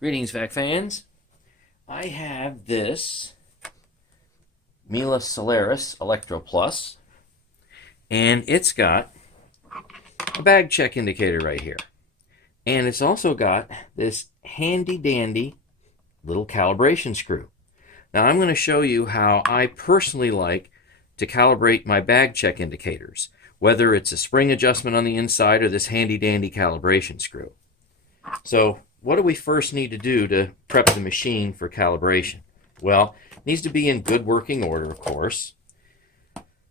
Greetings, VAC fans. I have this Miele Solaris Electro Plus, and it's got a bag check indicator right here. And it's also got this handy dandy little calibration screw. Now I'm going to show you how I personally like to calibrate my bag check indicators, whether it's a spring adjustment on the inside or this handy dandy calibration screw. So what do we first need to do to prep the machine for calibration? Well, it needs to be in good working order, of course.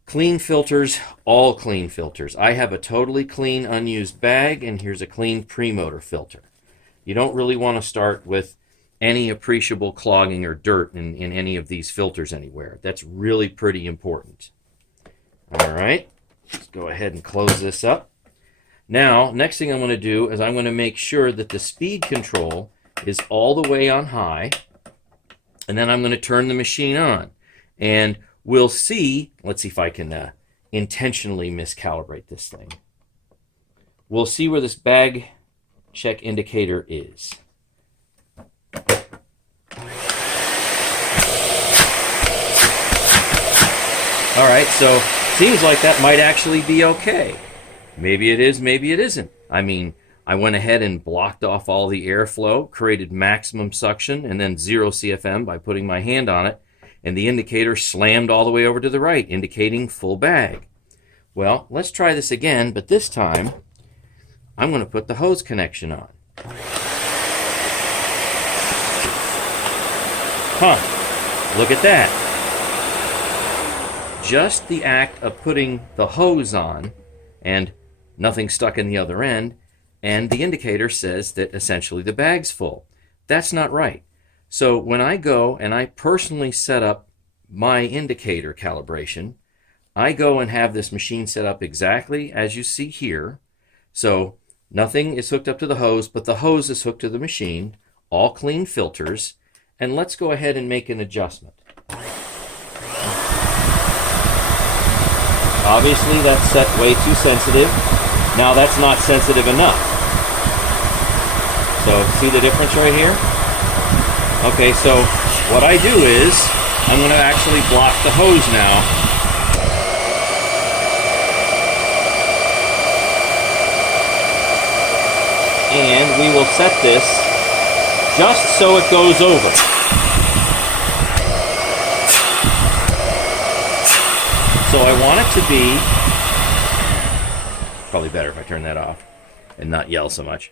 Clean filters, all clean filters. I have a totally clean unused bag, and here's a clean premotor filter. You don't really want to start with any appreciable clogging or dirt in any of these filters anywhere. That's really pretty important. All right, let's go ahead and close this up. Now, next thing I'm going to do is I'm going to make sure that the speed control is all the way on high, and then I'm going to turn the machine on. And we'll see, let's see if I can intentionally miscalibrate this thing. We'll see where this bag check indicator is. All right, so seems like that might actually be okay. Maybe it is, maybe it isn't. I mean, I went ahead and blocked off all the airflow, created maximum suction, and then 0 CFM by putting my hand on it, and the indicator slammed all the way over to the right, indicating full bag. Well, let's try this again, but this time, I'm going to put the hose connection on. Huh, look at that. Just the act of putting the hose on, and nothing stuck in the other end, and the indicator says that essentially the bag's full. That's not right. So when I go and I personally set up my indicator calibration, I go and have this machine set up exactly as you see here. So nothing is hooked up to the hose, but the hose is hooked to the machine, all clean filters, and let's go ahead and make an adjustment. Obviously that's set way too sensitive. Now that's not sensitive enough. So see the difference right here? Okay, so what I do is I'm going to actually block the hose now. And we will set this just so it goes over. So I want it to be, probably better if I turn that off and not yell so much.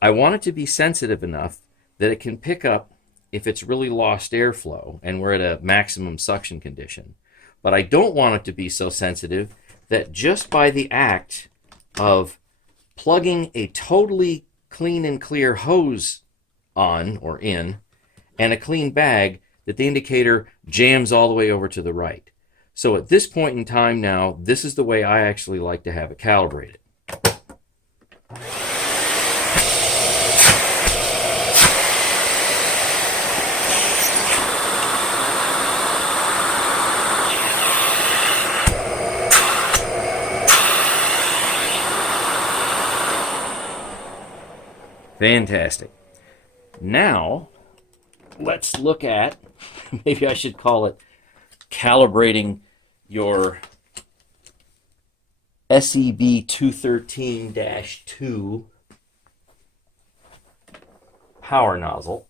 I want it to be sensitive enough that it can pick up if it's really lost airflow and we're at a maximum suction condition. But I don't want it to be so sensitive that just by the act of plugging a totally clean and clear hose on or in and a clean bag, that the indicator jams all the way over to the right. So at this point in time now, this is the way I actually like to have it calibrated. Fantastic. Now, let's look at, maybe I should call it calibrating your SEB 213-2 power nozzle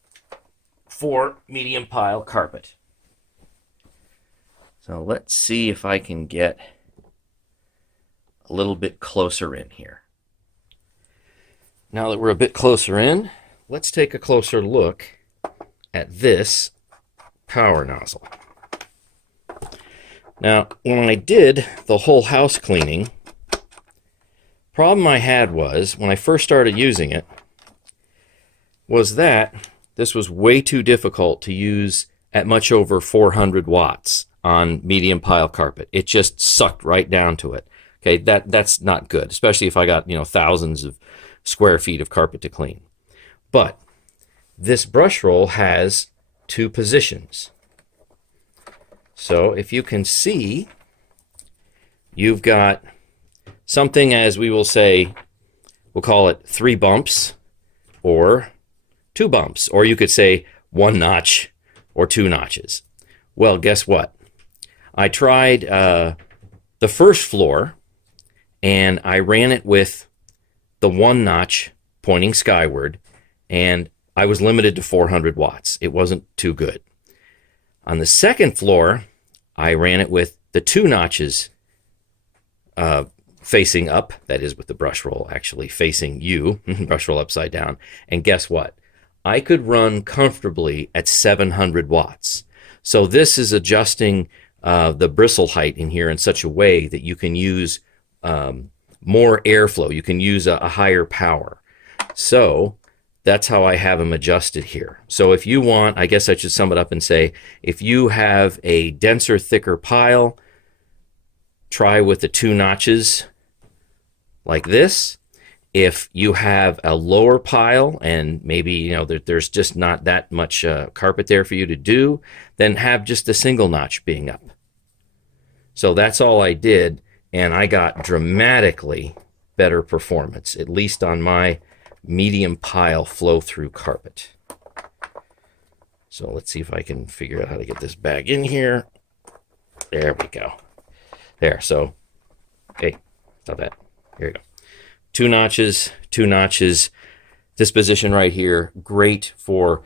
for medium pile carpet. So let's see if I can get a little bit closer in here. Now that we're a bit closer in, let's take a closer look at this power nozzle. Now, when I did the whole house cleaning, problem I had was, when I first started using it, was that this was way too difficult to use at much over 400 watts on medium pile carpet. It just sucked right down to it. Okay, that's not good, especially if I got, thousands of square feet of carpet to clean. But this brush roll has two positions. So if you can see, you've got something, as we will say, we'll call it 3 bumps, or 2 bumps, or you could say 1 notch or 2 notches. Well, guess what? I tried the first floor, and I ran it with the 1 notch pointing skyward, and I was limited to 400 watts. It wasn't too good. On the second floor, I ran it with the 2 notches facing up, that is with the brush roll actually facing you, brush roll upside down, and guess what? I could run comfortably at 700 watts. So this is adjusting the bristle height in here in such a way that you can use more airflow. You can use a higher power. So that's how I have them adjusted here. So if you want, I guess I should sum it up and say, if you have a denser, thicker pile, try with the 2 notches like this. If you have a lower pile and maybe there's just not that much carpet there for you to do, then have just a single notch being up. So that's all I did, and I got dramatically better performance, at least on my medium pile flow through carpet. So let's see if I can figure out how to get this bag in here. There we go. There, so hey, stop that. Here you go. 2 notches, 2 notches. This position right here, great for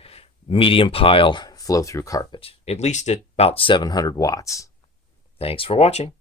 medium pile flow through carpet, at least at about 700 watts. Thanks for watching.